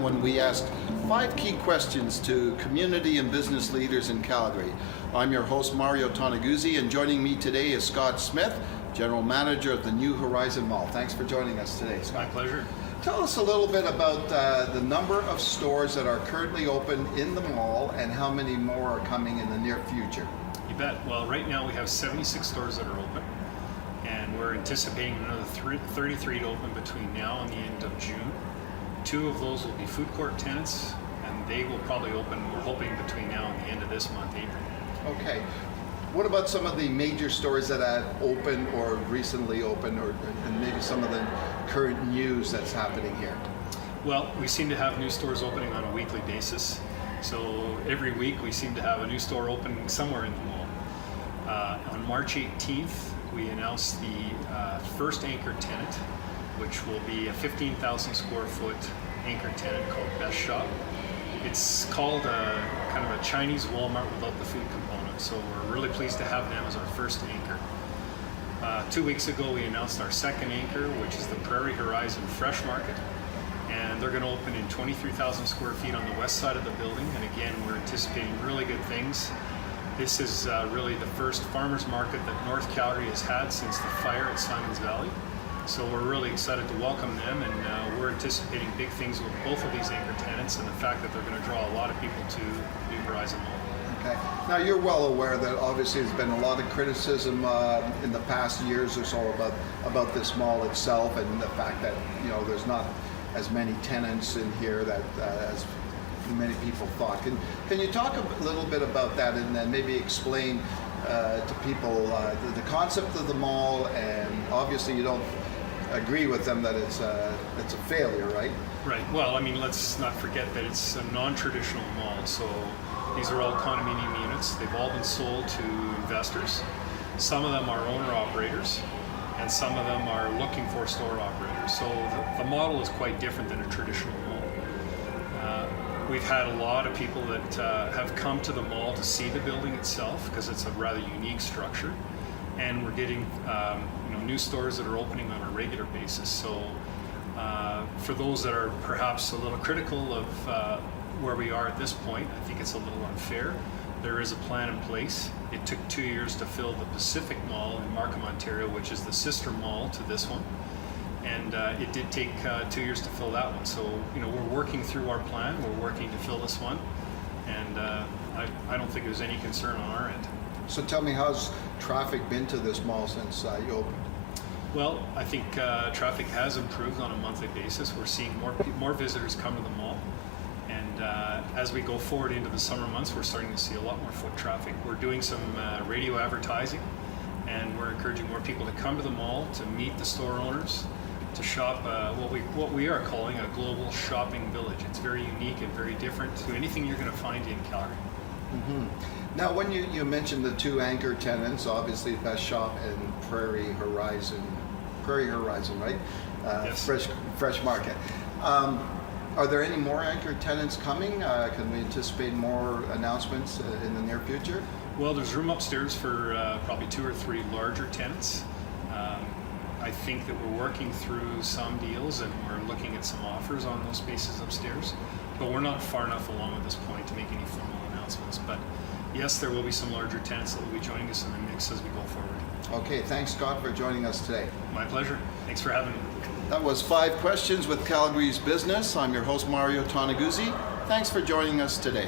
time when we asked 5 key questions to community and business leaders in Calgary. I'm your host, Mario Tonaguzzi, and joining me today is Scott Smith, General Manager of the New Horizon Mall. Thanks for joining us today, Scott. My pleasure. Tell us a little bit about the number of stores that are currently open in the mall and how many more are coming in the near future. You bet. Well, right now we have 76 stores that are open, and we're anticipating another 33 to open between now and the end of June. 2 of those will be food court tenants, and they will probably open, we're hoping, between now and the end of this month, April. Okay. What about some of the major stores that have opened or recently opened, and maybe some of the current news that's happening here? Well, we seem to have new stores opening on a weekly basis. So every week we seem to have a new store opening somewhere in the mall. On March 18th, we announced the first anchor tenant, which will be a 15,000 square foot anchor tenant called Best Shop. It's called kind of a Chinese Walmart without the food component, so we're really pleased to have them as our first anchor. 2 weeks ago we announced our second anchor, which is the Prairie Horizon Fresh Market, and they're going to open in 23,000 square feet on the west side of the building, and again we're anticipating really good things. This is really the first farmers market that North Calgary has had since the fire at Simons Valley. So we're really excited to welcome them, and we're anticipating big things with both of these anchor tenants and the fact that they're going to draw a lot of people to New Horizon Mall. Okay. Now you're well aware that obviously there's been a lot of criticism in the past years or so about this mall itself, and the fact that there's not as many tenants in here that as many people thought. Can you talk a little bit about that, and then maybe explain to people the concept of the mall? And obviously you don't agree with them that it's a failure, right? Right. Well, I mean, let's not forget that it's a non-traditional mall. So these are all condominium units. They've all been sold to investors. Some of them are owner-operators, and some of them are looking for store operators. So the model is quite different than a traditional mall. We've had a lot of people that have come to the mall to see the building itself because it's a rather unique structure, and we're getting new stores that are opening on a regular basis. So for those that are perhaps a little critical of where we are at this point, I think it's a little unfair. There is a plan in place. It took 2 years to fill the Pacific Mall in Markham, Ontario, which is the sister mall to this one. And it did take 2 years to fill that one. So, we're working through our plan. We're working to fill this one. And I don't think there's any concern on our end. So tell me, how's traffic been to this mall since you opened? Well, I think traffic has improved on a monthly basis. We're seeing more visitors come to the mall. And as we go forward into the summer months, we're starting to see a lot more foot traffic. We're doing some radio advertising, and we're encouraging more people to come to the mall to meet the store owners, to shop what we are calling a global shopping village. It's very unique and very different to anything you're going to find in Calgary. Mm-hmm. Now, when you mentioned the 2 anchor tenants, obviously Best Shop and Prairie Horizon, right? Yes. Fresh Market. Are there any more anchor tenants coming? Can we anticipate more announcements in the near future? Well, there's room upstairs for probably 2 or 3 larger tenants. I think that we're working through some deals, and we're looking at some offers on those spaces upstairs, but we're not far enough along at this point to make any formal announcements. But yes, there will be some larger tenants that will be joining us in the mix as we go forward. Okay, thanks, Scott, for joining us today. My pleasure. Thanks for having me. That was 5 Questions with Calgary's Business. I'm your host, Mario Tonaguzzi. Thanks for joining us today.